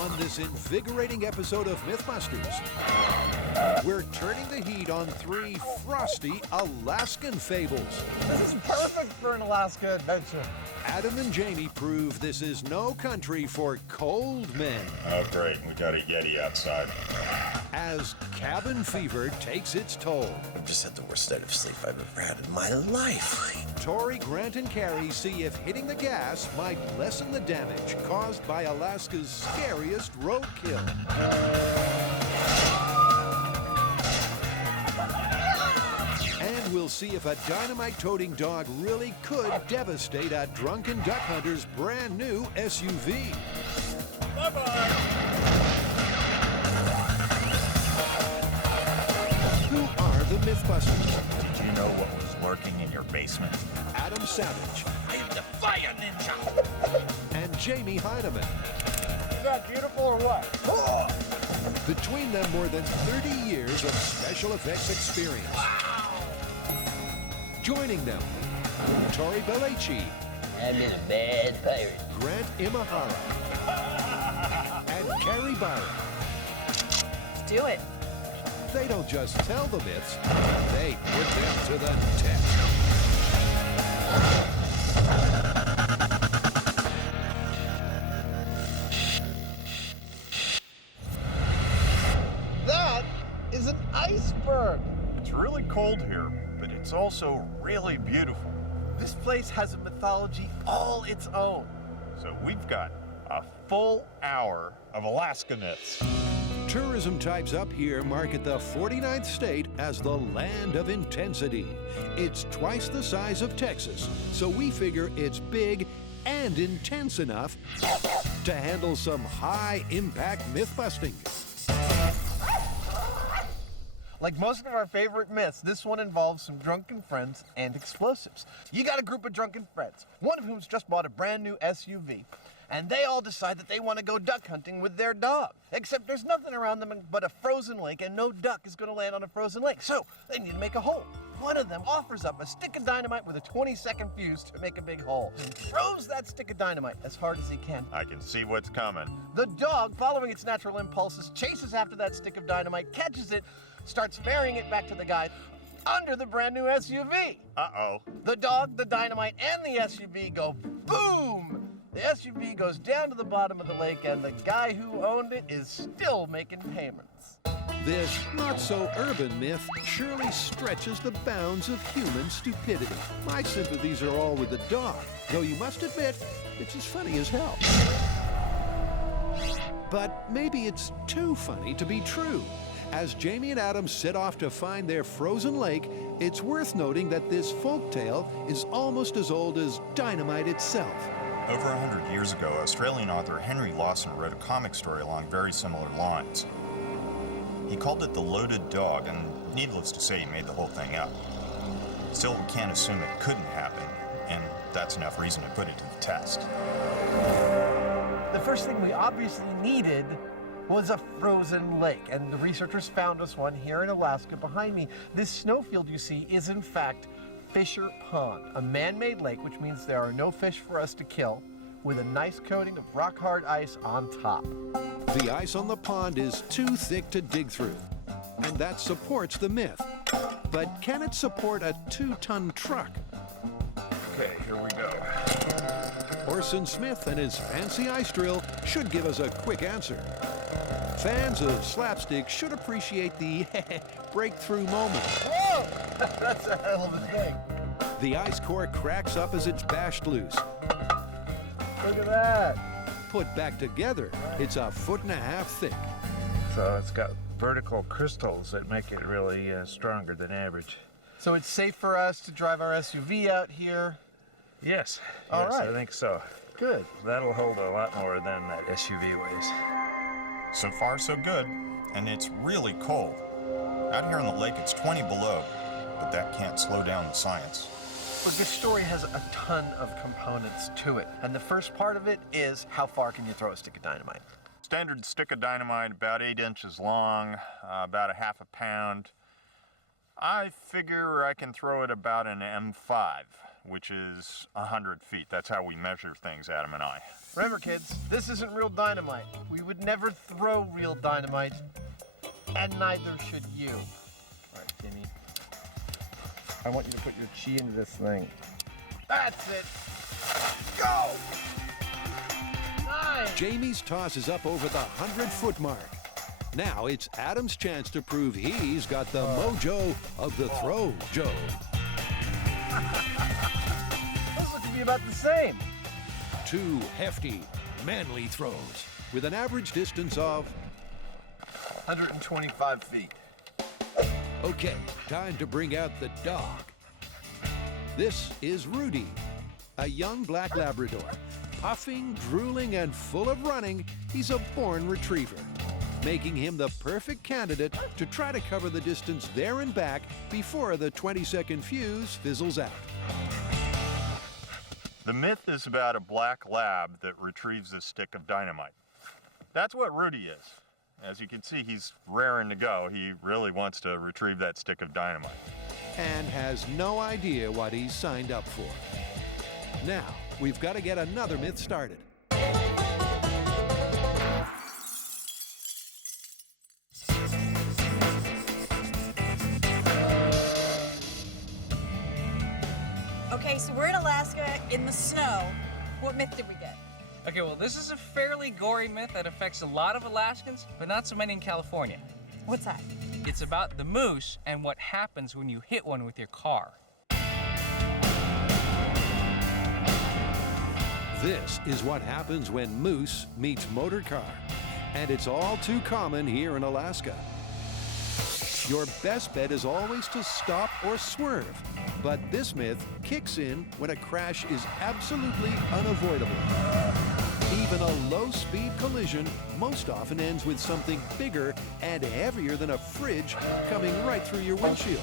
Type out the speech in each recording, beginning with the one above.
On this invigorating episode of MythBusters, we're turning the heat on 3 frosty Alaskan fables. This is perfect for an Alaska adventure. Adam and Jamie prove this is no country for cold men. Oh, great. We got a Yeti outside. As cabin fever takes its toll. I've just had the worst state of sleep I've ever had in my life. Tori, Grant, and Carrie see if hitting the gas might lessen the damage caused by Alaska's scariest roadkill. And we'll see if a dynamite-toting dog really could devastate a drunken duck hunter's brand new SUV. Bye-bye. Who are the MythBusters? Did you know what was lurking in your basement? Adam Savage I am the fire ninja! and Jamie Heineman. Is that beautiful or what? Between them, more than 30 years of special effects experience. Joining them, Tori Belleci, I'm in a bad pirate. Grant Imahara, and Carrie Byron. Do it. They don't just tell the myths, they put them to the test. That is an iceberg. It's really cold here, but it's also really beautiful. This place has a mythology all its own. So we've got a full hour of Alaska myths. Tourism types up here market the 49th state as the land of intensity. It's twice the size of Texas, so we figure it's big and intense enough to handle some high-impact myth-busting. Like most of our favorite myths, this one involves some drunken friends and explosives. You got a group of drunken friends, one of whom's just bought a brand new SUV, and they all decide that they want to go duck hunting with their dog. Except there's nothing around them but a frozen lake, and no duck is going to land on a frozen lake, so they need to make a hole. One of them offers up a stick of dynamite with a 20-second fuse to make a big hole, and throws that stick of dynamite as hard as he can. I can see what's coming. The dog, following its natural impulses, chases after that stick of dynamite, catches it, starts ferrying it back to the guy under the brand new SUV. Uh-oh. The dog, the dynamite, and the SUV go boom! The SUV goes down to the bottom of the lake, and the guy who owned it is still making payments. This not-so-urban myth surely stretches the bounds of human stupidity. My sympathies are all with the dog, though you must admit, it's as funny as hell. But maybe it's too funny to be true. As Jamie and Adam set off to find their frozen lake, it's worth noting that this folktale is almost as old as dynamite itself. Over 100 years ago, Australian author Henry Lawson wrote a comic story along very similar lines. He called it The Loaded Dog, and needless to say, he made the whole thing up. Still, we can't assume it couldn't happen, and that's enough reason to put it to the test. The first thing we obviously needed was a frozen lake, and the researchers found us one here in Alaska behind me. This snowfield you see is in fact Fisher Pond, a man-made lake, which means there are no fish for us to kill, with a nice coating of rock-hard ice on top. The ice on the pond is too thick to dig through, and that supports the myth. But can it support a 2-ton truck? Okay, here we go. Orson Smith and his fancy ice drill should give us a quick answer. Fans of slapstick should appreciate the breakthrough moment. Whoa! That's a hell of a thing. The ice core cracks up as it's bashed loose. Look at that. Put back together, it's 1.5 feet thick. So it's got vertical crystals that make it really stronger than average. So it's safe for us to drive our SUV out here? Yes, All yes, right. I think so. Good. That'll hold a lot more than that SUV weighs. So far, so good, and it's really cold. Out here on the lake, it's 20 below, but that can't slow down the science. Look, this story has a ton of components to it, and the first part of it is how far can you throw a stick of dynamite? Standard stick of dynamite, about 8 inches long, about 1/2 pound. I figure I can throw it about an M5. which is 100 feet. That's how we measure things, Adam and I. Remember, kids, this isn't real dynamite. We would never throw real dynamite, and neither should you. All right, Jimmy. I want you to put your chi into this thing. That's it. Go! 9. Jamie's toss is up over the 100-foot mark. Now it's Adam's chance to prove he's got the mojo of the throw, Joe. Those look to be about the same. 2 hefty, manly throws with an average distance of... 125 feet. Okay, time to bring out the dog. This is Rudy, a young black Labrador. Puffing, drooling, and full of running, he's a born retriever, making him the perfect candidate to try to cover the distance there and back before the 20-second fuse fizzles out. The myth is about a black lab that retrieves a stick of dynamite. That's what Rudy is. As you can see, he's raring to go. He really wants to retrieve that stick of dynamite. And has no idea what he's signed up for. Now, we've got to get another myth started. Okay, so we're in Alaska in the snow. What myth did we get? Okay, well, this is a fairly gory myth that affects a lot of Alaskans, but not so many in California. What's that? It's about the moose and what happens when you hit one with your car. This is what happens when moose meets motor car. And it's all too common here in Alaska. Your best bet is always to stop or swerve. But this myth kicks in when a crash is absolutely unavoidable. Even a low-speed collision most often ends with something bigger and heavier than a fridge coming right through your windshield.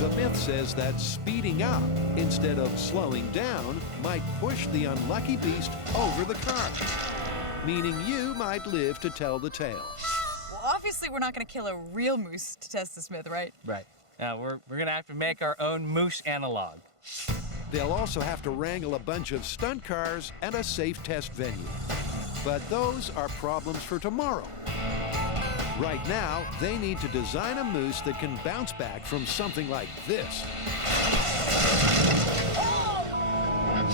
The myth says that speeding up instead of slowing down might push the unlucky beast over the car, meaning you might live to tell the tale. Well, obviously we're not going to kill a real moose to test this myth, right? Right. Now, we're going to have to make our own moose analog. They'll also have to wrangle a bunch of stunt cars and a safe test venue. But those are problems for tomorrow. Right now, they need to design a moose that can bounce back from something like this.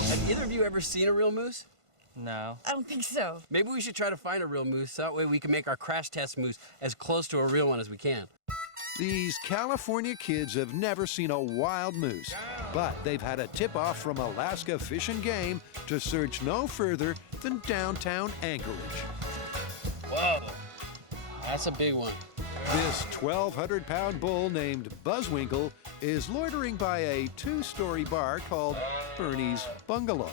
Have either of you ever seen a real moose? No. I don't think so. Maybe we should try to find a real moose. That way we can make our crash test moose as close to a real one as we can. These California kids have never seen a wild moose, but they've had a tip-off from Alaska Fish and Game to search no further than downtown Anchorage. Whoa, that's a big one. This 1,200-pound bull named Buzzwinkle is loitering by a 2-story bar called Bernie's Bungalow.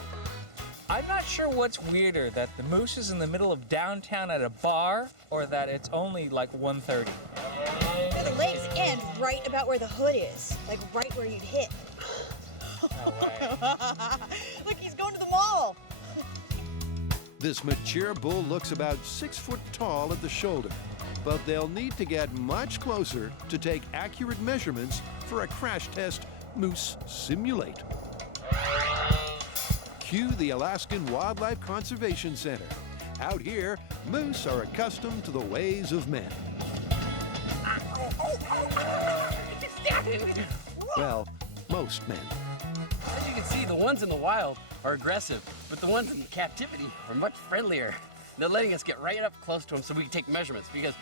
I'm not sure what's weirder, that the moose is in the middle of downtown at a bar, or that it's only like 1:30. The legs end right about where the hood is, like right where you'd hit. Look, he's going to the mall. This mature bull looks about 6 foot tall at the shoulder, but they'll need to get much closer to take accurate measurements for a crash test moose simulate. Cue the Alaskan Wildlife Conservation Center. Out here, moose are accustomed to the ways of men. Well, most men. As you can see, the ones in the wild are aggressive, but the ones in captivity are much friendlier. They're letting us get right up close to them so we can take measurements, because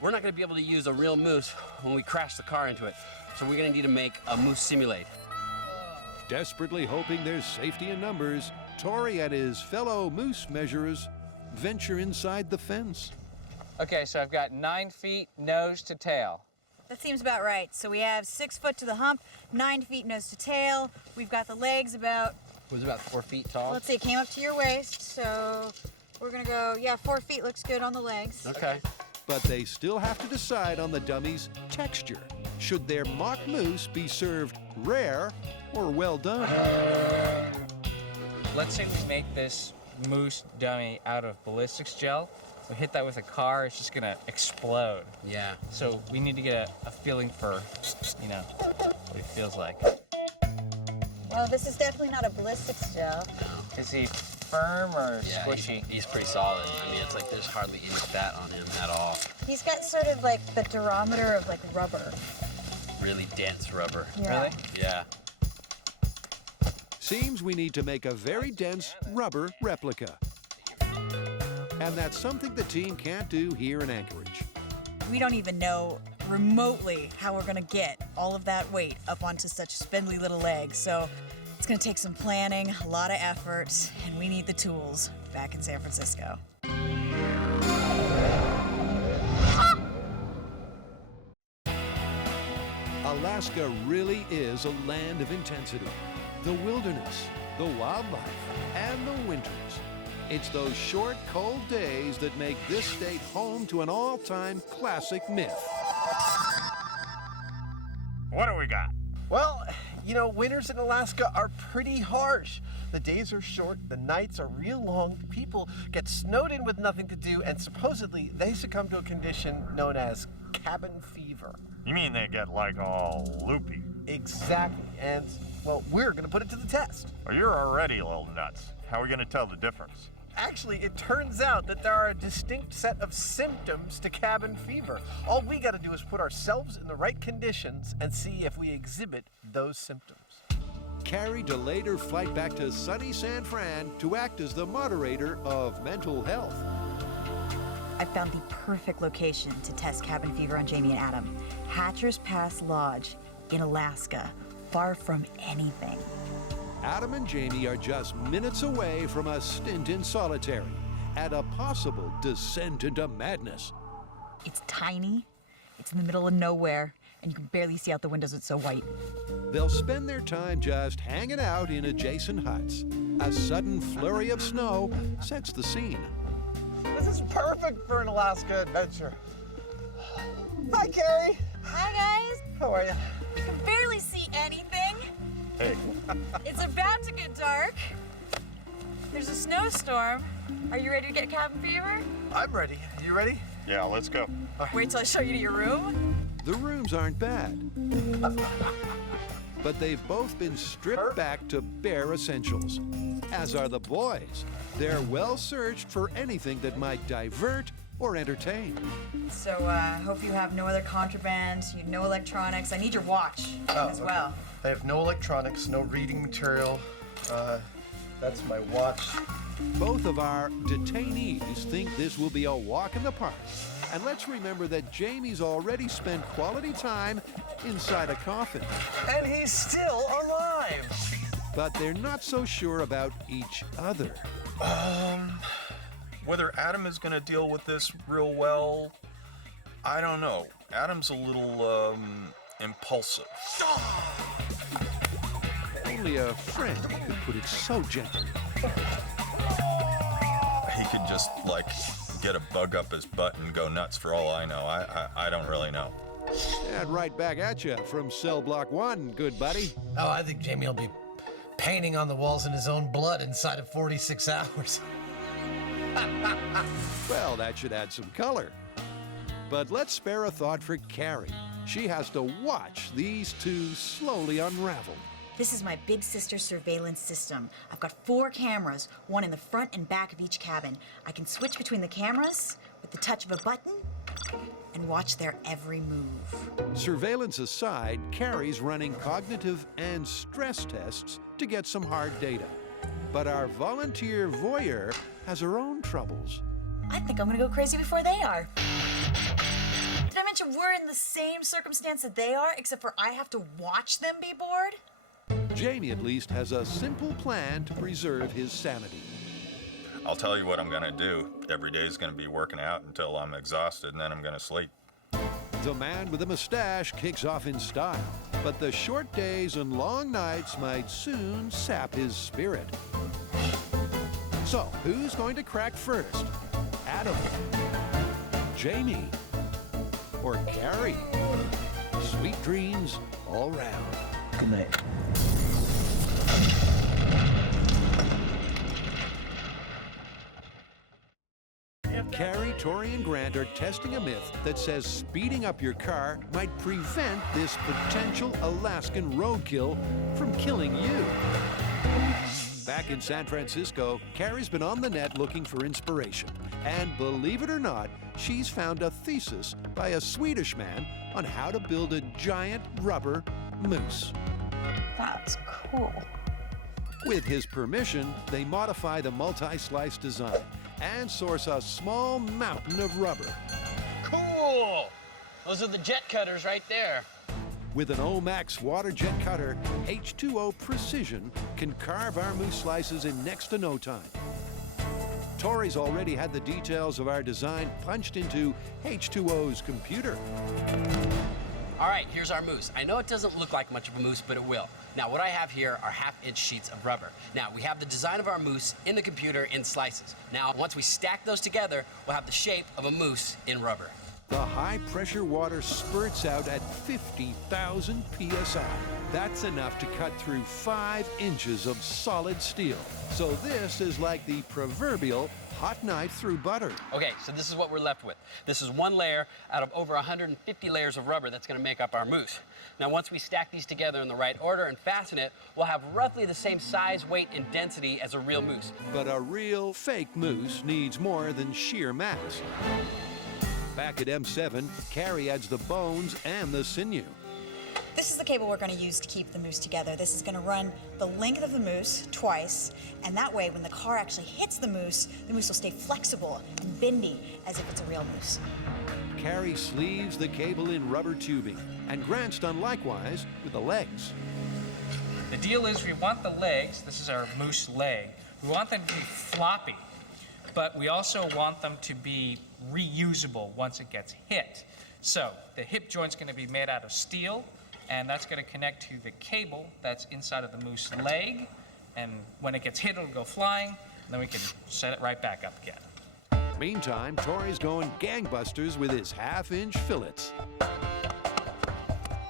we're not going to be able to use a real moose when we crash the car into it. So we're going to need to make a moose simulate. Desperately hoping there's safety in numbers, Tori and his fellow moose measurers venture inside the fence. Okay, so I've got 9 feet nose to tail. That seems about right. So we have 6 foot to the hump, 9 feet nose to tail. We've got the legs about... It was about 4 feet tall. Let's see, it came up to your waist. So we're going to go, 4 feet looks good on the legs. Okay. But they still have to decide on the dummy's texture. Should their mock moose be served rare or well done? Let's say we make this moose dummy out of ballistics gel. We hit that with a car, it's just gonna explode. Yeah. So we need to get a feeling for, what it feels like. Well, this is definitely not a ballistic gel. Is he firm or Yeah, squishy? he's pretty solid. I mean, it's like there's hardly any fat on him at all. He's got sort of like the durometer of like rubber. Really dense rubber. Yeah. Really? Yeah. Seems we need to make a very dense rubber replica. And that's something the team can't do here in Anchorage. We don't even know remotely how we're gonna get all of that weight up onto such spindly little legs. So it's gonna take some planning, a lot of effort, and we need the tools back in San Francisco. Alaska really is a land of intensity. The wilderness, the wildlife, and the winters. It's those short, cold days that make this state home to an all-time classic myth. What do we got? Well, you know, winters in Alaska are pretty harsh. The days are short, the nights are real long, people get snowed in with nothing to do, and supposedly they succumb to a condition known as cabin fever. You mean they get like all loopy? Exactly, and, well, we're gonna put it to the test. Well, you're already a little nuts. How are we gonna tell the difference? Actually, it turns out that there are a distinct set of symptoms to cabin fever. All we gotta do is put ourselves in the right conditions and see if we exhibit those symptoms. Carrie delayed her flight back to sunny San Fran to act as the moderator of mental health. I found the perfect location to test cabin fever on Jamie and Adam. Hatcher's Pass Lodge in Alaska, far from anything. Adam and Jamie are just minutes away from a stint in solitary and a possible descent into madness. It's tiny, it's in the middle of nowhere, and you can barely see out the windows, it's so white. They'll spend their time just hanging out in adjacent huts. A sudden flurry of snow sets the scene. This is perfect for an Alaska adventure. Hi, Carrie. Hi, guys. How are you? You can barely see anything. Hey, It's about to get dark. There's a snowstorm. Are you ready to get cabin fever? I'm ready. You ready? Yeah, let's go. Wait till I show you to your room. The rooms aren't bad, but they've both been stripped back to bare essentials, as are the boys. They're well searched for anything that might divert or entertain. So, hope you have no other contraband, no electronics. I need your watch as well. I have no electronics, no reading material. That's my watch. Both of our detainees think this will be a walk in the park. And let's remember that Jamie's already spent quality time inside a coffin. And he's still alive. But they're not so sure about each other. Whether Adam is going to deal with this real well, I don't know. Adam's a little, impulsive. Only a friend could put it so gently. He could just, like, get a bug up his butt and go nuts for all I know. I don't really know. And right back at you from cell block 1, good buddy. Oh, I think Jamie will be painting on the walls in his own blood inside of 46 hours. Well, that should add some color. But let's spare a thought for Carrie. She has to watch these two slowly unravel. This is my big sister surveillance system. I've got 4 cameras, one in the front and back of each cabin. I can switch between the cameras with the touch of a button and watch their every move. Surveillance aside, Carrie's running cognitive and stress tests to get some hard data. But our volunteer voyeur has her own troubles. I think I'm gonna go crazy before they are. Did I mention we're in the same circumstance that they are, except for I have to watch them be bored? Jamie at least has a simple plan to preserve his sanity. I'll tell you what I'm going to do. Every day is going to be working out until I'm exhausted, and then I'm going to sleep. The man with the mustache kicks off in style, but the short days and long nights might soon sap his spirit. So, who's going to crack first? Adam, Jamie, or Carrie? Sweet dreams all round. Good night. You have Carrie, Tori, and Grant are testing a myth that says speeding up your car might prevent this potential Alaskan roadkill from killing you. Back in San Francisco, Carrie's been on the net looking for inspiration. And believe it or not, she's found a thesis by a Swedish man on how to build a giant rubber moose. That's cool. With his permission, they modify the multi-slice design and source a small mountain of rubber. Cool! Those are the jet cutters right there. With an Omax water jet cutter, H2O Precision can carve our moose slices in next to no time. Tori's already had the details of our design punched into H2O's computer. All right, here's our moose. I know it doesn't look like much of a moose, but it will. Now, what I have here are half-inch sheets of rubber. Now, we have the design of our moose in the computer in slices. Now, once we stack those together, we'll have the shape of a moose in rubber. The high-pressure water spurts out at 50,000 psi. That's enough to cut through 5 inches of solid steel. So this is like the proverbial hot knife through butter. Okay, so this is what we're left with. This is one layer out of over 150 layers of rubber that's gonna make up our moose. Now, once we stack these together in the right order and fasten it, we'll have roughly the same size, weight, and density as a real moose. But a real fake moose needs more than sheer mass. Back at M7, Carrie adds the bones and the sinew. This is the cable we're going to use to keep the moose together. This is going to run the length of the moose twice, and that way when the car actually hits the moose will stay flexible and bendy as if it's a real moose. Carrie sleeves the cable in rubber tubing, and Grant's done likewise with the legs. The deal is we want the legs, this is our moose leg, we want them to be floppy, but we also want them to be reusable once it gets hit. So the hip joint's going to be made out of steel, and that's going to connect to the cable that's inside of the moose leg, and when it gets hit, it'll go flying, and then we can set it right back up again. Meantime, Tori's going gangbusters with his half-inch fillets.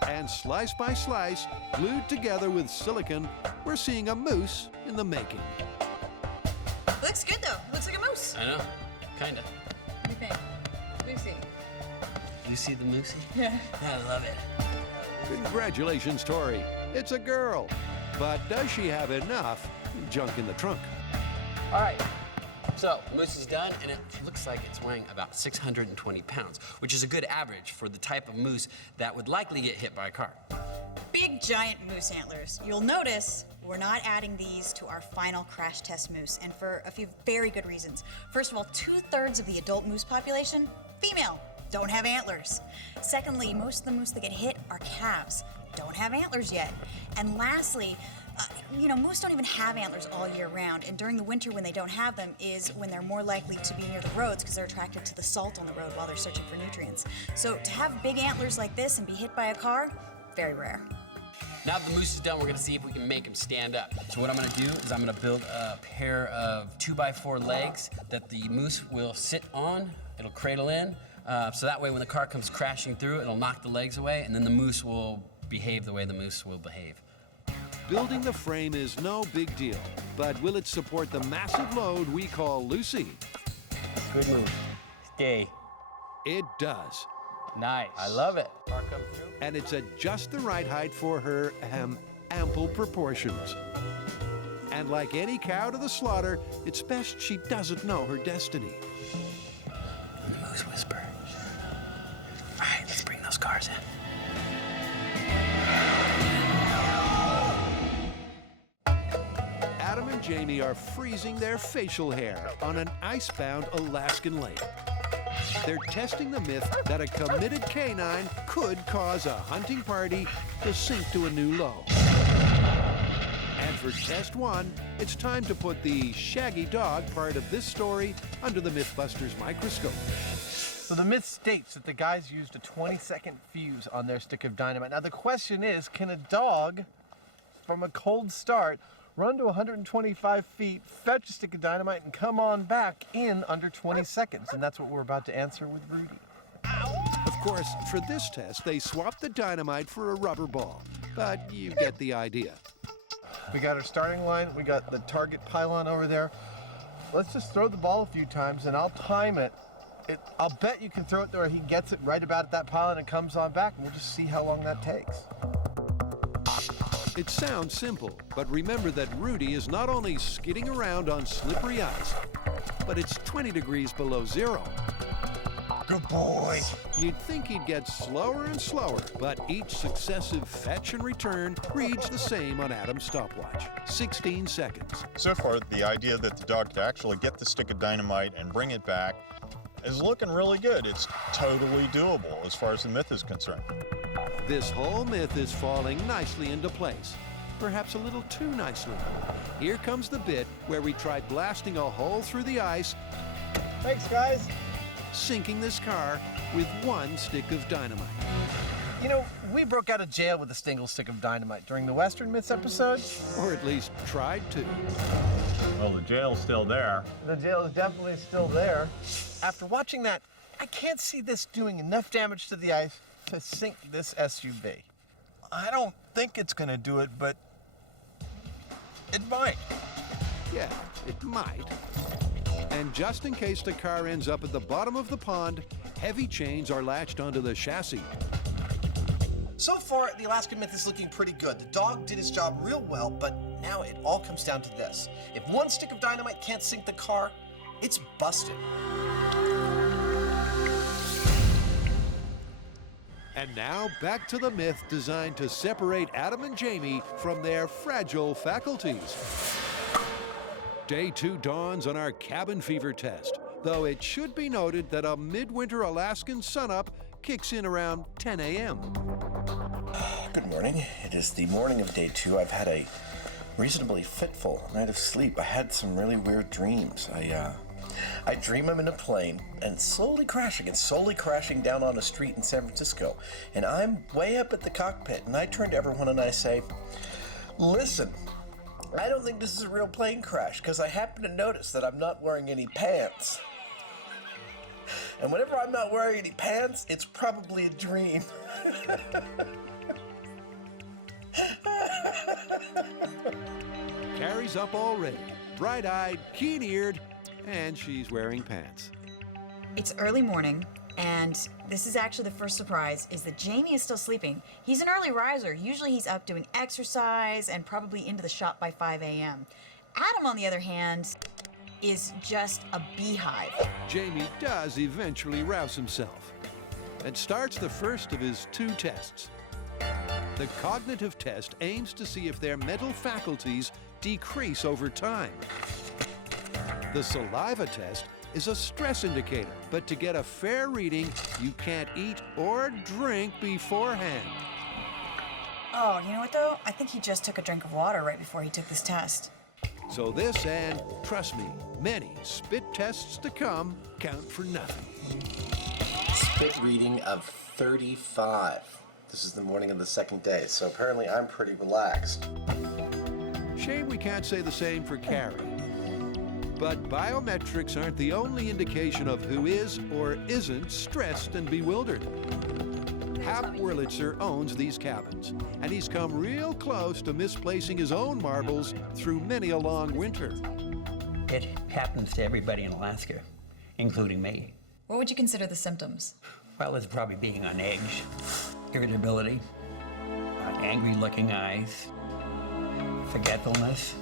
And slice by slice, glued together with silicone, we're seeing a moose in the making. Looks good though. Looks like a moose. I know, kinda. What do you think? Lucy. Lucy the Moosey? Yeah. I love it. Congratulations, Tori. It's a girl. But does she have enough junk in the trunk? All right, so moose is done, and it looks like it's weighing about 620 pounds, which is a good average for the type of moose that would likely get hit by a car. Big giant moose antlers. You'll notice we're not adding these to our final crash test moose, and for a few very good reasons. First of all, 2/3 of the adult moose population, female, don't have antlers. Secondly, most of the moose that get hit are calves, don't have antlers yet. And lastly, moose don't even have antlers all year round, and during the winter when they don't have them is when they're more likely to be near the roads because they're attracted to the salt on the road while they're searching for nutrients. So to have big antlers like this and be hit by a car, very rare. Now that the moose is done, we're gonna see if we can make him stand up. So what I'm gonna do is I'm gonna build a pair of 2x4 legs that the moose will sit on. It'll cradle in, so that way when the car comes crashing through, it'll knock the legs away, and then the moose will behave the way the moose will behave. Building the frame is no big deal, but will it support the massive load we call Lucy? Good move. Stay. It does. Nice. I love it. And it's at just the right height for her ample proportions. And like any cow to the slaughter, it's best she doesn't know her destiny. Moose whisper. All right, let's bring those cars in. Adam and Jamie are freezing their facial hair on an icebound Alaskan lake. They're testing the myth that a committed canine could cause a hunting party to sink to a new low. And for test 1, it's time to put the shaggy dog part of this story under the MythBusters microscope. So the myth states that the guys used a 20-second fuse on their stick of dynamite. Now the question is, can a dog, from a cold start, run to 125 feet, fetch a stick of dynamite, and come on back in under 20 seconds? And that's what we're about to answer with Rudy. Of course, for this test, they swapped the dynamite for a rubber ball. But you get the idea. We got our starting line, we got the target pylon over there. Let's just throw the ball a few times and I'll time it I'll bet you can throw it to where he gets it right about at that pylon and comes on back, and we'll just see how long that takes. It sounds simple, but remember that Rudy is not only skidding around on slippery ice, but it's 20 degrees below zero. Good boy. You'd think he'd get slower and slower, but each successive fetch and return reads the same on Adam's stopwatch, 16 seconds. So far, the idea that the dog could actually get the stick of dynamite and bring it back is looking really good. It's totally doable as far as the myth is concerned. This whole myth is falling nicely into place, perhaps a little too nicely. Here comes the bit where we try blasting a hole through the ice, Thanks, guys. sinking this car with one stick of dynamite. You know, we broke out of jail with a single stick of dynamite during the Western Myths episode. Or at least tried to. Well, the jail's still there. The jail is definitely still there. After watching that, I can't see this doing enough damage to the ice to sink this SUV. I don't think it's going to do it, but it might. Yeah, it might. And just in case the car ends up at the bottom of the pond, heavy chains are latched onto the chassis. So far, the Alaskan Myth is looking pretty good. The dog did his job real well, but now it all comes down to this. If one stick of dynamite can't sink the car, it's busted. And now back to the myth designed to separate Adam and Jamie from their fragile faculties. Day 2 dawns on our cabin fever test, though it should be noted that a midwinter Alaskan sunup kicks in around 10 a.m. Good morning. It is the morning of day 2. I've had a reasonably fitful night of sleep. I had some really weird dreams. I dream I'm in a plane and slowly crashing down on a street in San Francisco. And I'm way up at the cockpit, and I turn to everyone and I say, listen, I don't think this is a real plane crash because I happen to notice that I'm not wearing any pants. And whenever I'm not wearing any pants, it's probably a dream. Carrie's up already, bright-eyed, keen-eared, and she's wearing pants. It's early morning, and this is actually the first surprise, is that Jamie is still sleeping. He's an early riser. Usually he's up doing exercise and probably into the shop by 5 a.m. Adam, on the other hand, is just a beehive. Jamie does eventually rouse himself and starts the first of his 2 tests. The cognitive test aims to see if their mental faculties decrease over time. The saliva test is a stress indicator, but to get a fair reading, you can't eat or drink beforehand. Oh, you know what though? I think he just took a drink of water right before he took this test. So this and, trust me, many spit tests to come count for nothing. Spit reading of 35. This is the morning of the second day, so apparently I'm pretty relaxed. Shame we can't say the same for Carrie. But biometrics aren't the only indication of who is or isn't stressed and bewildered. Hap Wurlitzer owns these cabins, and he's come real close to misplacing his own marbles through many a long winter. It happens to everybody in Alaska, including me. What would you consider the symptoms? Well, it's probably being on edge, irritability, angry-looking eyes, forgetfulness.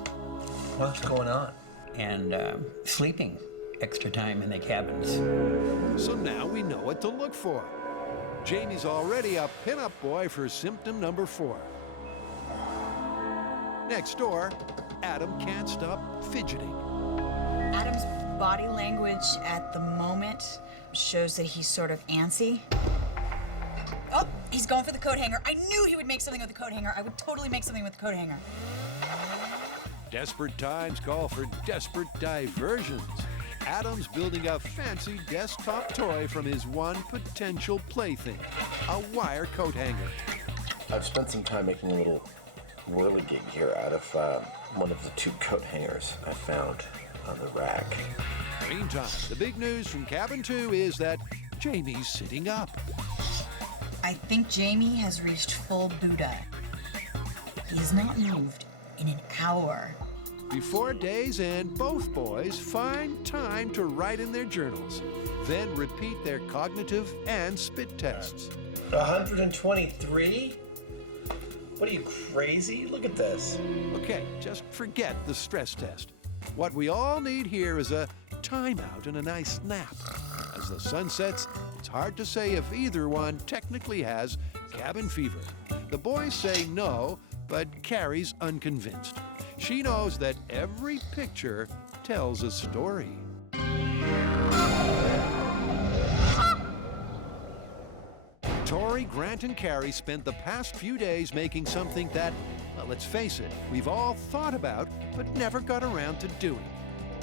What's going on? And sleeping extra time in the cabins. So now we know what to look for. Jamie's already a pinup boy for symptom number 4. Next door, Adam can't stop fidgeting. Adam's body language at the moment shows that he's sort of antsy. Oh, he's going for the coat hanger. I knew he would make something with the coat hanger. I would totally make something with the coat hanger. Desperate times call for desperate diversions. Adam's building a fancy desktop toy from his one potential plaything, a wire coat hanger. I've spent some time making a little whirligig here out of one of the 2 coat hangers I found on the rack. Meantime, the big news from Cabin 2 is that Jamie's sitting up. I think Jamie has reached full Buddha. He has not moved in an hour. Before day's end, both boys find time to write in their journals, then repeat their cognitive and spit tests. 123? What are you, crazy? Look at this. Okay, just forget the stress test. What we all need here is a timeout and a nice nap. As the sun sets, it's hard to say if either one technically has cabin fever. The boys say no, but Carrie's unconvinced. She knows that every picture tells a story. Tori, Grant, and Carrie spent the past few days making something that, well, let's face it, we've all thought about but never got around to doing.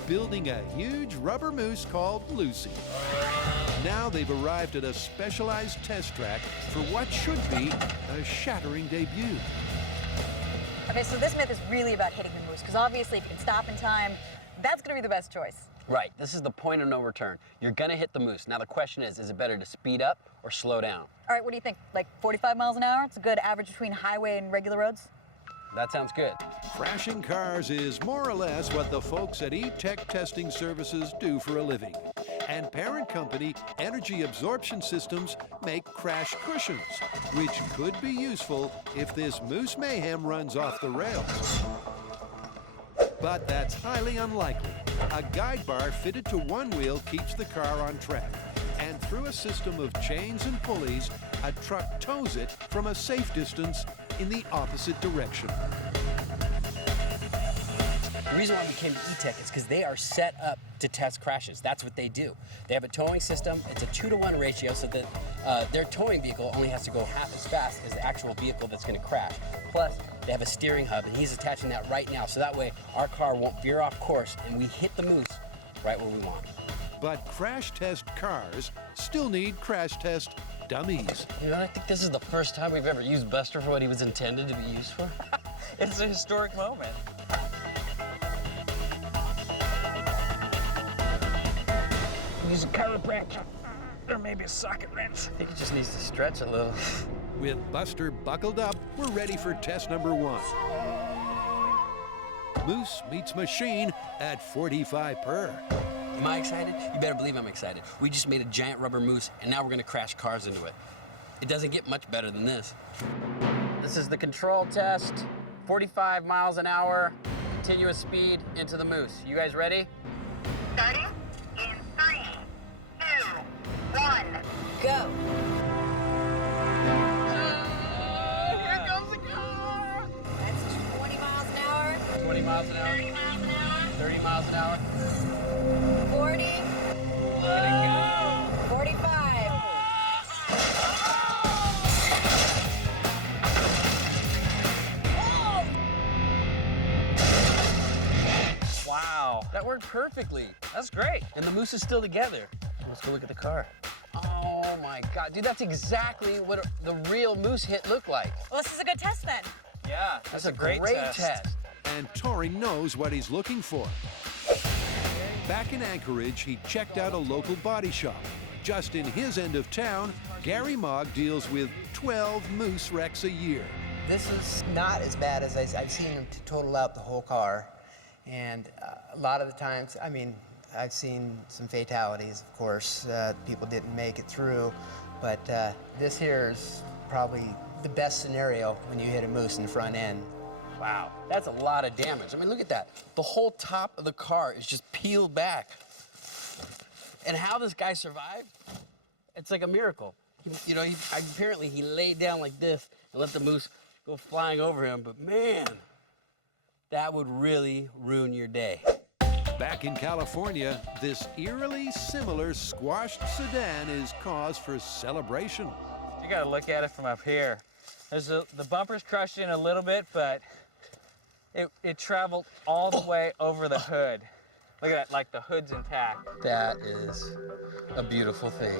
Building a huge rubber moose called Lucy. Now they've arrived at a specialized test track for what should be a shattering debut. Okay, so this myth is really about hitting the moose, because obviously if you can stop in time, that's going to be the best choice. Right, this is the point of no return. You're gonna hit the moose. Now the question is it better to speed up or slow down? All right, what do you think? Like 45 miles an hour? It's a good average between highway and regular roads? That sounds good. Crashing cars is more or less what the folks at E-Tech Testing Services do for a living. And parent company Energy Absorption Systems make crash cushions, which could be useful if this moose mayhem runs off the rails. But that's highly unlikely. A guide bar fitted to one wheel keeps the car on track. And through a system of chains and pulleys, a truck tows it from a safe distance in the opposite direction. The reason why we came to E-Tech is because they are set up to test crashes. That's what they do. They have a towing system. It's a 2-to-1 ratio so that their towing vehicle only has to go half as fast as the actual vehicle that's going to crash. Plus, they have a steering hub, and he's attaching that right now, so that way our car won't veer off course and we hit the moose right where we want. But crash test cars still need crash test dummies. You know, I think this is the first time we've ever used Buster for what he was intended to be used for. It's a historic moment. Use a chiropractor or maybe a socket wrench. I think he just needs to stretch a little. With Buster buckled up, we're ready for test number 1. Moose meets machine at 45 per. Am I excited? You better believe I'm excited. We just made a giant rubber moose, and now we're gonna crash cars into it. It doesn't get much better than this. This is the control test. 45 miles an hour, continuous speed into the moose. You guys ready? Starting in 3, 2, 1. Go. Here comes the car! That's 20 miles an hour. 20 miles an hour. 30 miles an hour. 30 miles an hour. 40. Let it go! 45. Wow, That worked perfectly. that's great. And the moose is still together. Let's go look at the car. Oh my God, dude, that's exactly what the real moose hit looked like. Well, this is a good test then. Yeah, That's a great test. And Tori knows what he's looking for. Back in Anchorage, he checked out a local body shop. Just in his end of town, Gary Mogg deals with 12 moose wrecks a year. This is not as bad as I've seen him to total out the whole car. And a lot of the times, I mean, I've seen some fatalities, of course. People didn't make it through. But this here is probably the best scenario when you hit a moose in the front end. Wow, that's a lot of damage. I mean, look at that. The whole top of the car is just peeled back. And how this guy survived, it's like a miracle. Apparently he laid down like this and let the moose go flying over him, but man, that would really ruin your day. Back in California, this eerily similar squashed sedan is cause for celebration. You gotta look at it from up here. The bumper's crushed in a little bit, but it traveled all the way over the hood. Look at that, like the hood's intact. That is a beautiful thing.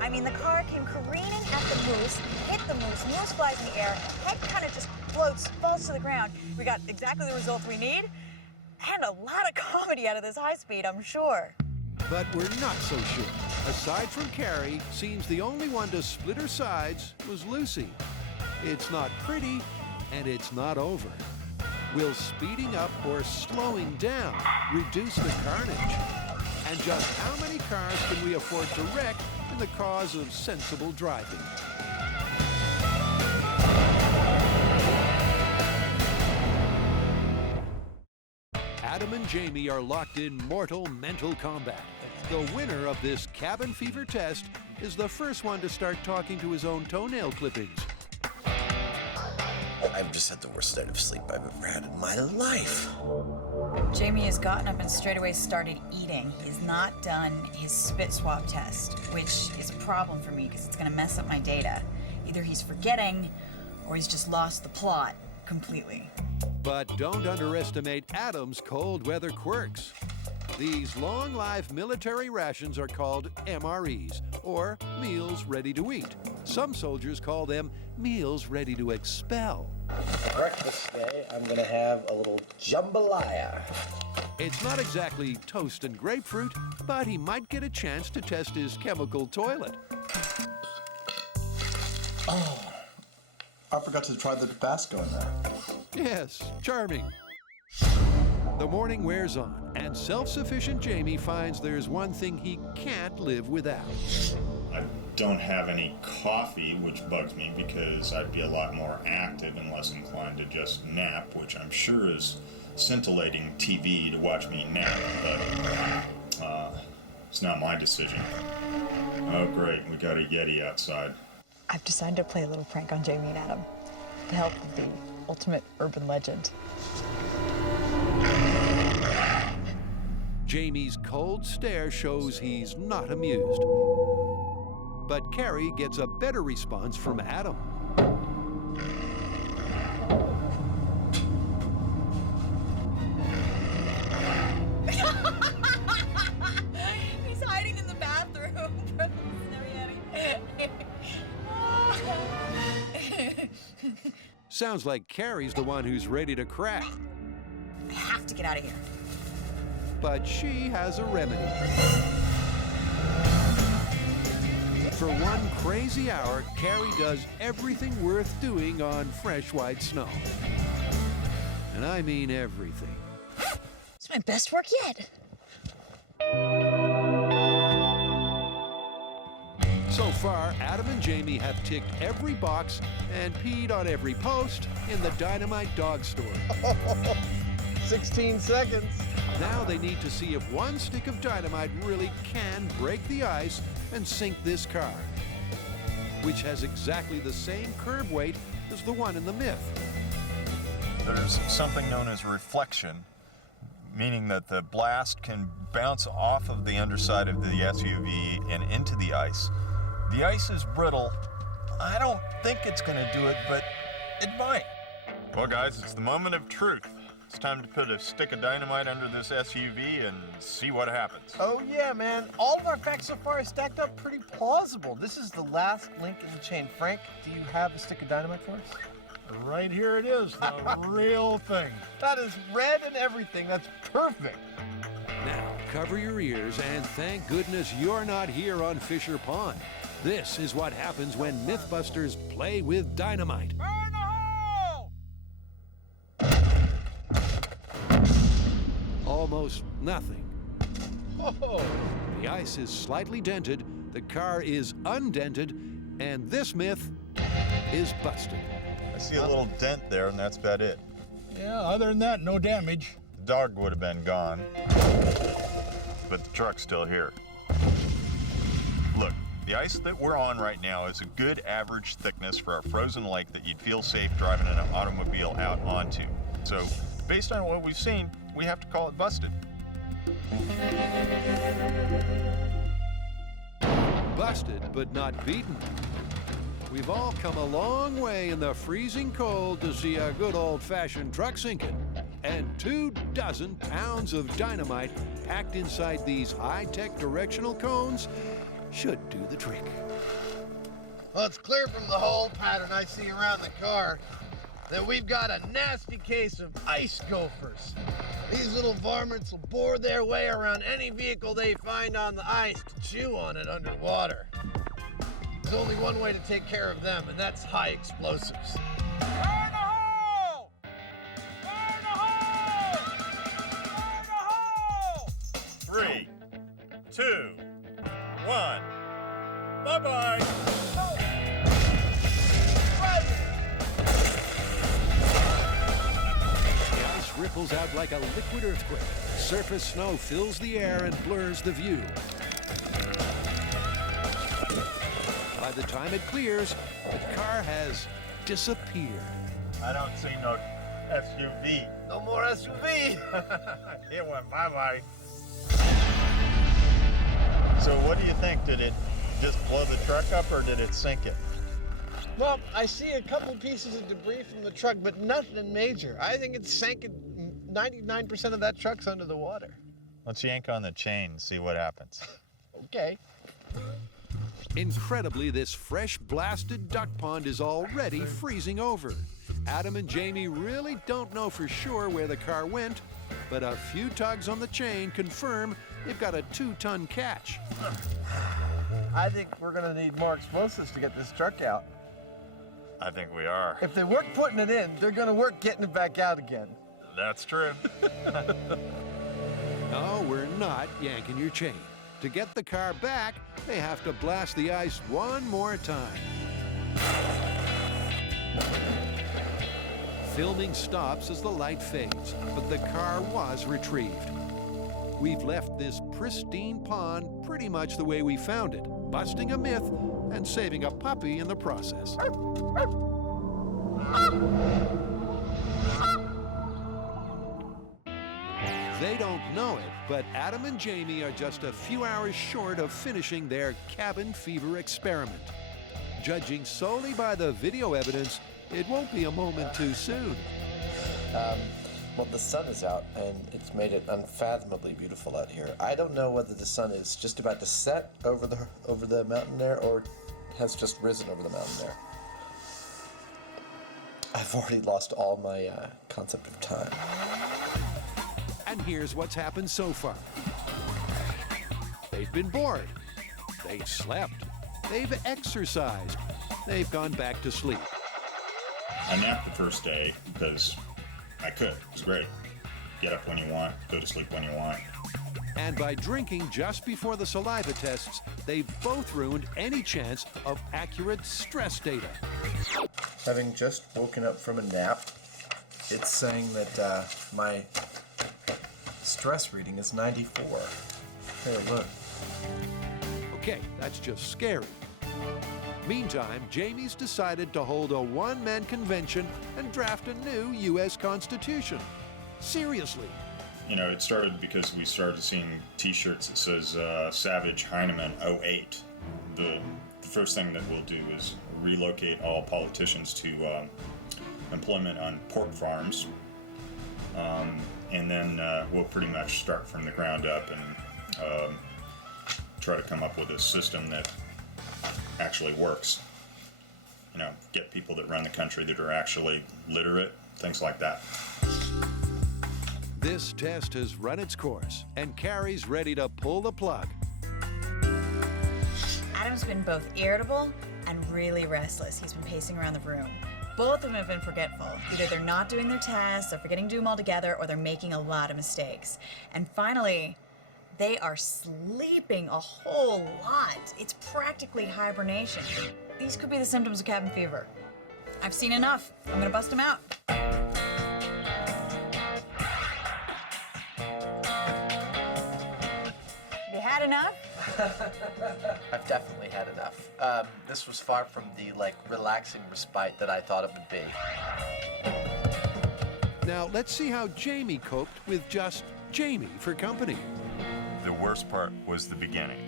I mean, the car came careening at the moose, hit the moose flies in the air, head kind of just floats, falls to the ground. We got exactly the result we need, and a lot of comedy out of this high speed, I'm sure. But we're not so sure. Aside from Carrie, seems the only one to split her sides was Lucy. It's not pretty, and it's not over. Will speeding up or slowing down reduce the carnage? And just how many cars can we afford to wreck in the cause of sensible driving? Adam and Jamie are locked in mortal mental combat. The winner of this cabin fever test is the first one to start talking to his own toenail clippings. I've just had the worst night of sleep I've ever had in my life. Jamie has gotten up and straight away started eating. He's not done his spit swab test, which is a problem for me because it's going to mess up my data. Either he's forgetting or he's just lost the plot completely. But don't underestimate Adam's cold weather quirks. These long-lived military rations are called MREs, or meals ready to eat. Some soldiers call them meals ready to expel. For breakfast today, I'm gonna have a little jambalaya. It's not exactly toast and grapefruit, but he might get a chance to test his chemical toilet. Oh, I forgot to try the Tabasco in there. Yes, charming. The morning wears on, and self-sufficient Jamie finds there's one thing he can't live without. I don't have any coffee, which bugs me because I'd be a lot more active and less inclined to just nap, which I'm sure is scintillating TV to watch me nap, but it's not my decision. Oh great, we got a Yeti outside. I've decided to play a little prank on Jamie and Adam to help with the ultimate urban legend. Jamie's cold stare shows he's not amused. But Carrie gets a better response from Adam. He's hiding in the bathroom. Sounds like Carrie's the one who's ready to crack. I have to get out of here. But she has a remedy. For one crazy hour, Carrie does everything worth doing on fresh white snow. And I mean everything. It's my best work yet. So far, Adam and Jamie have ticked every box and peed on every post in the Dynamite dog store. 16 seconds. Now they need to see if one stick of dynamite really can break the ice and sink this car, which has exactly the same curb weight as the one in the myth. There's something known as reflection, meaning that the blast can bounce off of the underside of the SUV and into the ice. The ice is brittle. I don't think it's going to do it, but it might. Well, guys, it's the moment of truth. It's time to put a stick of dynamite under this SUV and see what happens. Oh yeah, man. All of our facts so far are stacked up pretty plausible. This is the last link in the chain. Frank, do you have a stick of dynamite for us? Right here it is, the real thing. That is red and everything. That's perfect. Now, cover your ears and thank goodness you're not here on Fisher Pond. This is what happens when MythBusters play with dynamite. Burn the hole! Almost nothing. Oh. The ice is slightly dented, the car is undented, and this myth is busted. I see a little dent there, and that's about it. Yeah, other than that, no damage. The dog would have been gone, but the truck's still here. Look, the ice that we're on right now is a good average thickness for a frozen lake that you'd feel safe driving an automobile out onto. So, based on what we've seen, we have to call it busted. Busted, but not beaten. We've all come a long way in the freezing cold to see a good old-fashioned truck sinking. And 24 pounds of dynamite packed inside these high-tech directional cones should do the trick. Well, it's clear from the hole pattern I see around the car that we've got a nasty case of ice gophers. These little varmints will bore their way around any vehicle they find on the ice to chew on it underwater. There's only one way to take care of them, and that's high explosives. Burn the hole! Burn the 2, 1. Bye-bye. The ice ripples out like a liquid earthquake. Surface snow fills the air and blurs the view. By the time it clears, the car has disappeared. I don't see no SUV. No more SUV. It went bye-bye. So what do you think? Did it just blow the truck up or did it sink it? Well, I see a couple pieces of debris from the truck, but nothing major. I think it sank it. 99% of that truck's under the water. Let's yank on the chain and see what happens. Okay. Incredibly, this fresh blasted duck pond is already freezing over. Adam and Jamie really don't know for sure where the car went, but a few tugs on the chain confirm they've got a 2-ton catch. I think we're gonna need more explosives to get this truck out. I think we are. If they work putting it in, they're gonna work getting it back out again. That's true. No, we're not yanking your chain. To get the car back, they have to blast the ice one more time. Filming stops as the light fades, but the car was retrieved. We've left this pristine pond pretty much the way we found it, busting a myth and saving a puppy in the process. They don't know it, but Adam and Jamie are just a few hours short of finishing their cabin fever experiment. Judging solely by the video evidence, it won't be a moment too soon. Well, the sun is out, and it's made it unfathomably beautiful out here. I don't know whether the sun is just about to set over the mountain there, or has just risen over the mountain there. I've already lost all my concept of time. And here's what's happened so far. They've been bored. They've slept. They've exercised. They've gone back to sleep. I napped the first day because I could. It was great. Get up when you want, go to sleep when you want. And by drinking just before the saliva tests, they've both ruined any chance of accurate stress data. Having just woken up from a nap, it's saying that my stress reading is 94. Hey, look. Okay, that's just scary. Meantime, Jamie's decided to hold a one-man convention and draft a new U.S. Constitution. Seriously. You know, it started because we started seeing T-shirts that says Savage Heinemann 08. The first thing that we'll do is relocate all politicians to employment on pork farms. And then we'll pretty much start from the ground up and try to come up with a system that actually works. You know, get people that run the country that are actually literate, things like that. This test has run its course, and Carrie's ready to pull the plug. Adam's been both irritable and really restless. He's been pacing around the room. Both of them have been forgetful. Either they're not doing their tasks, they're forgetting to do them all together, or they're making a lot of mistakes. And finally, they are sleeping a whole lot. It's practically hibernation. These could be the symptoms of cabin fever. I've seen enough. I'm gonna bust them out. Have you had enough? I've definitely had enough. This was far from the relaxing respite that I thought it would be. Now, let's see how Jamie coped with just Jamie for company. The worst part was the beginning.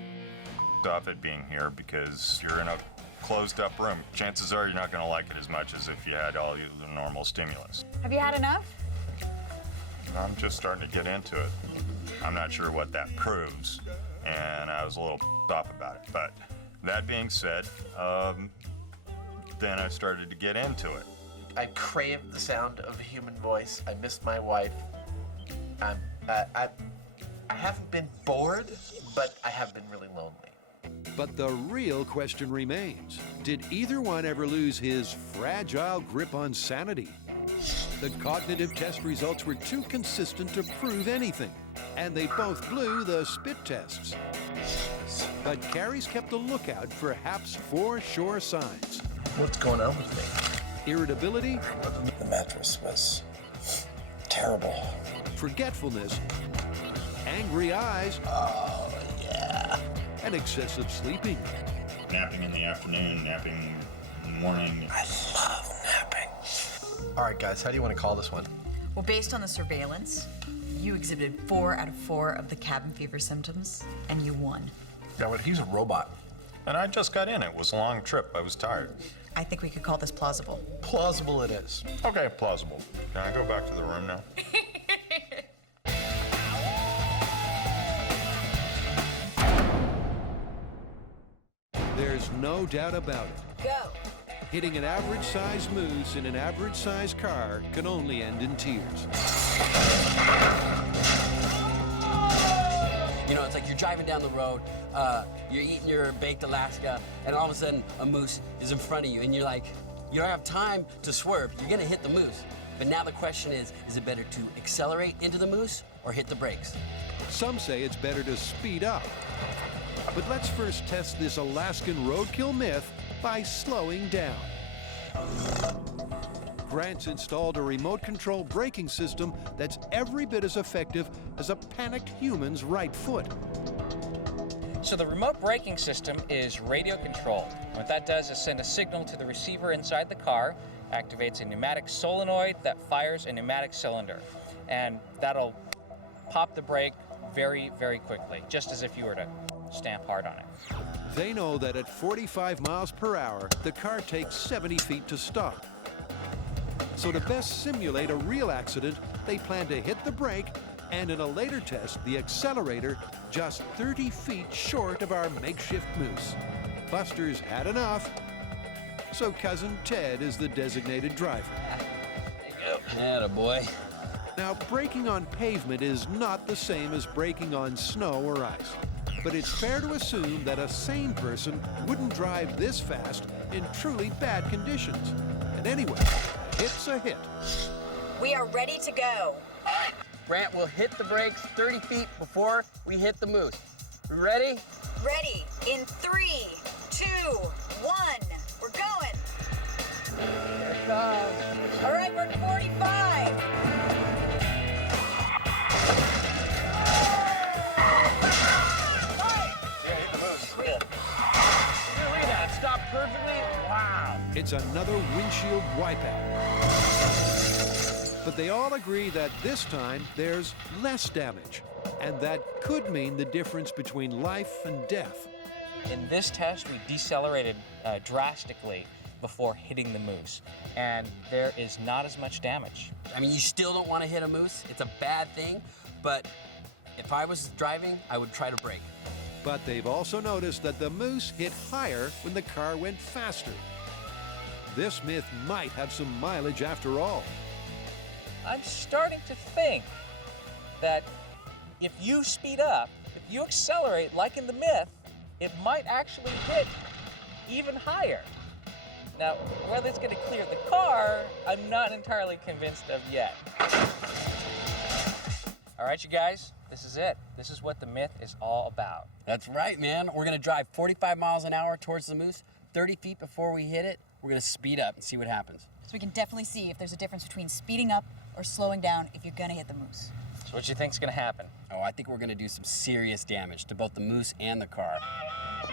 Off it being here because you're in a closed up room. Chances are you're not going to like it as much as if you had all the normal stimulus. Have you had enough? I'm just starting to get into it. I'm not sure what that proves, and I was a little off about it. But that being said, then I started to get into it. I craved the sound of a human voice. I missed my wife. I haven't been bored, but I have been really lonely. But the real question remains, did either one ever lose his fragile grip on sanity? The cognitive test results were too consistent to prove anything. and they both blew the spit tests. But Carrie's kept a lookout for Hap's 4 sure signs. What's going on with me? Irritability. The mattress was terrible. Forgetfulness. Angry eyes. Oh, yeah. And excessive sleeping. Napping in the afternoon, napping in the morning. I love napping. All right, guys, how do you want to call this one? Well, based on the surveillance, you exhibited 4 out of 4 of the cabin fever symptoms, and you won. Yeah, but he's a robot. And I just got in. It was a long trip. I was tired. I think we could call this plausible. Plausible it is. Okay, plausible. Can I go back to the room now? There's no doubt about it. Go. Hitting an average-sized moose in an average-sized car can only end in tears. You know, it's like you're driving down the road, you're eating your baked Alaska, and all of a sudden a moose is in front of you, and you're like, you don't have time to swerve. You're gonna hit the moose. But now the question is it better to accelerate into the moose or hit the brakes? Some say it's better to speed up. But let's first test this Alaskan roadkill myth by slowing down. Grant's installed a remote control braking system that's every bit as effective as a panicked human's right foot. So the remote braking system is radio controlled. What that does is send a signal to the receiver inside the car, activates a pneumatic solenoid that fires a pneumatic cylinder. And that'll pop the brake very, very quickly, just as if you were to stamp hard on it. They know that at 45 miles per hour, the car takes 70 feet to stop. So to best simulate a real accident, they plan to hit the brake and in a later test, the accelerator just 30 feet short of our makeshift moose. Buster's had enough, so Cousin Ted is the designated driver. Attaboy. Now, braking on pavement is not the same as braking on snow or ice. But it's fair to assume that a sane person wouldn't drive this fast in truly bad conditions. And anyway, a hit's a hit. We are ready to go. Grant will hit the brakes 30 feet before we hit the moose. We ready? Ready in 3, 2, 1. We're going. Here it comes. All right, we're at 45. Stop perfectly. Wow. It's another windshield wipeout. But they all agree that this time there's less damage. And that could mean the difference between life and death. In this test, we decelerated drastically before hitting the moose, and there is not as much damage. I mean, you still don't want to hit a moose. It's a bad thing, but if I was driving, I would try to brake. But they've also noticed that the moose hit higher when the car went faster. This myth might have some mileage after all. I'm starting to think that if you speed up, if you accelerate like in the myth, it might actually hit even higher. Now, whether it's going to clear the car, I'm not entirely convinced of yet. All right, you guys, this is it. This is what the myth is all about. That's right, man. We're going to drive 45 miles an hour towards the moose. 30 feet before we hit it, we're going to speed up and see what happens. So we can definitely see if there's a difference between speeding up or slowing down if you're going to hit the moose. So what do you think's going to happen? Oh, I think we're going to do some serious damage to both the moose and the car.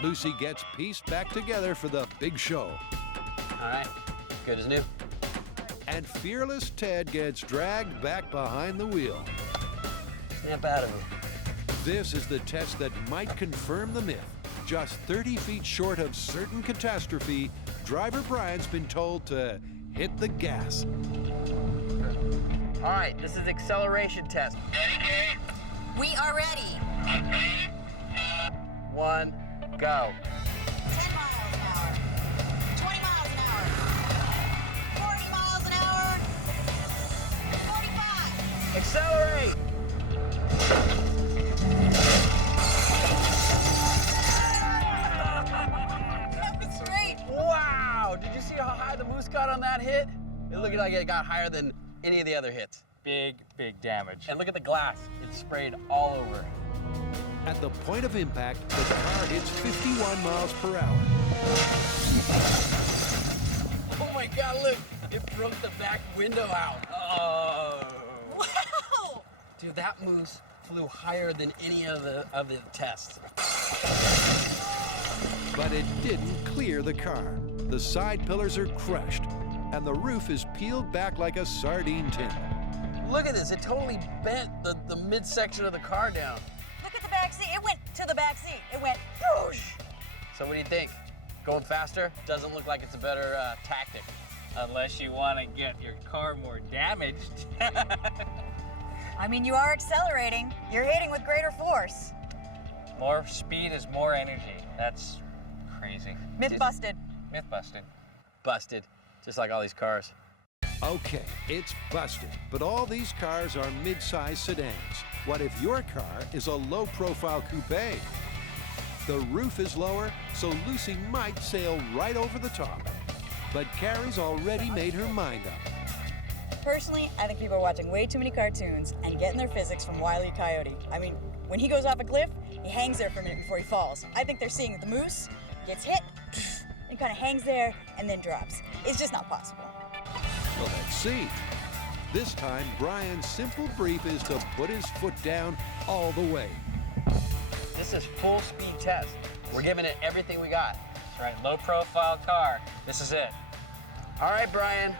Lucy gets pieced back together for the big show. All right, good as new. And fearless Ted gets dragged back behind the wheel. Snap out of it. This is the test that might confirm the myth. Just 30 feet short of certain catastrophe, driver Brian's been told to hit the gas. All right, this is acceleration test. We are ready. 1, go. 10 miles an hour. 20 miles an hour. 40 miles an hour. 45. Accelerate. That was great. Wow, did you see how high the moose got on that hit? It looked like it got higher than any of the other hits. big, big damage. And look at the glass. It's sprayed all over. At the point of impact, the car hits 51 miles per hour. Oh my God, look. It broke the back window out. Oh. Wow! Dude, that moose flew higher than any of the tests. But it didn't clear the car. The side pillars are crushed, and the roof is peeled back like a sardine tin. Look at this. It totally bent the midsection of the car down. Look at the back seat. It went to the back seat. It went whoosh. So what do you think? Going faster doesn't look like it's a better tactic. Unless you want to get your car more damaged. I mean, you are accelerating. You're hitting with greater force. More speed is more energy. That's crazy. Myth busted. Myth busted. Busted. Just like all these cars. Okay, it's busted, but all these cars are mid-size sedans. What if your car is a low-profile coupe? The roof is lower, so Lucy might sail right over the top. But Carrie's already made her mind up. Personally, I think people are watching way too many cartoons and getting their physics from Wile E. Coyote. I mean, when he goes off a cliff, he hangs there for a minute before he falls. I think they're seeing the moose gets hit, and kind of hangs there and then drops. It's just not possible. Well, let's see. This time, Brian's simple brief is to put his foot down all the way. This is full speed test. We're giving it everything we got. That's right, low profile car. This is it. All right, Brian,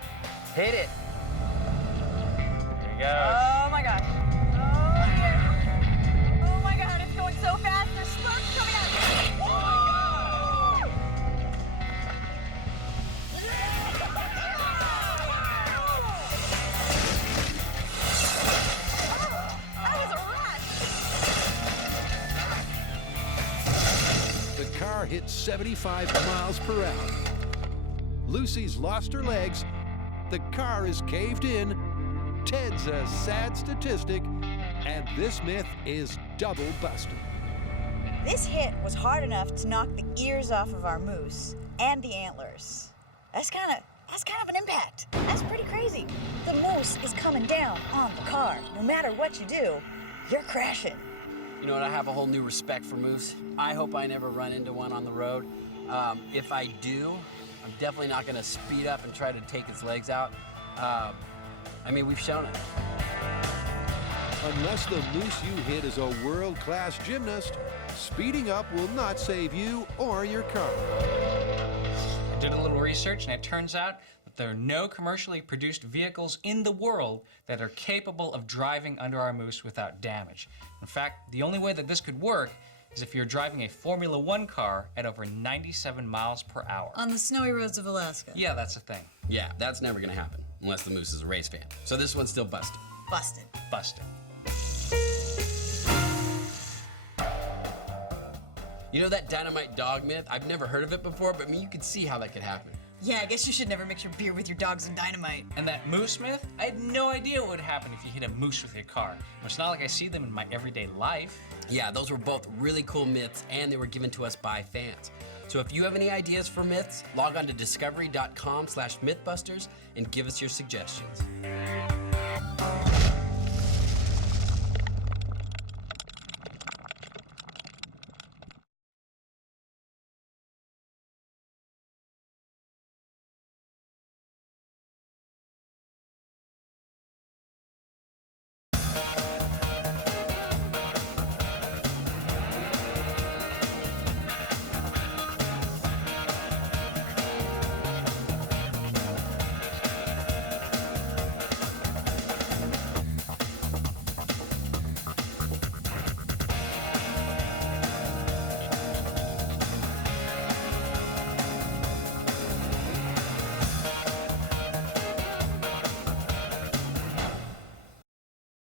hit it. Here he goes. Oh my gosh. Oh dear. Oh my God, it's going so fast. There's sparks coming out. Oh my God. That was a rush. The car hits 75 miles per hour. Lucy's lost her legs. The car is caved in. Ted's a sad statistic. And this myth is double busted. This hit was hard enough to knock the ears off of our moose and the antlers. That's kind of an impact. That's pretty crazy. The moose is coming down on the car. No matter what you do, you're crashing. You know what? I have a whole new respect for moose. I hope I never run into one on the road. If I do, I'm definitely not going to speed up and try to take its legs out. I mean, we've shown it. Unless the moose you hit is a world-class gymnast, speeding up will not save you or your car. I did a little research, and it turns out that there are no commercially produced vehicles in the world that are capable of driving under our moose without damage. In fact, the only way that this could work is if you're driving a Formula One car at over 97 miles per hour. On the snowy roads of Alaska. Yeah, that's the thing. Yeah, that's never going to happen unless the moose is a race fan. So this one's still busted. Busted. Busted. You know that Dynamite dog myth? I've never heard of it before, but I mean, you can see how that could happen. Yeah, I guess you should never mix your beer with your dogs and dynamite. And that moose myth? I had no idea what would happen if you hit a moose with your car. It's not like I see them in my everyday life. Yeah, those were both really cool myths, and they were given to us by fans. So if you have any ideas for myths, log on to discovery.com/mythbusters and give us your suggestions.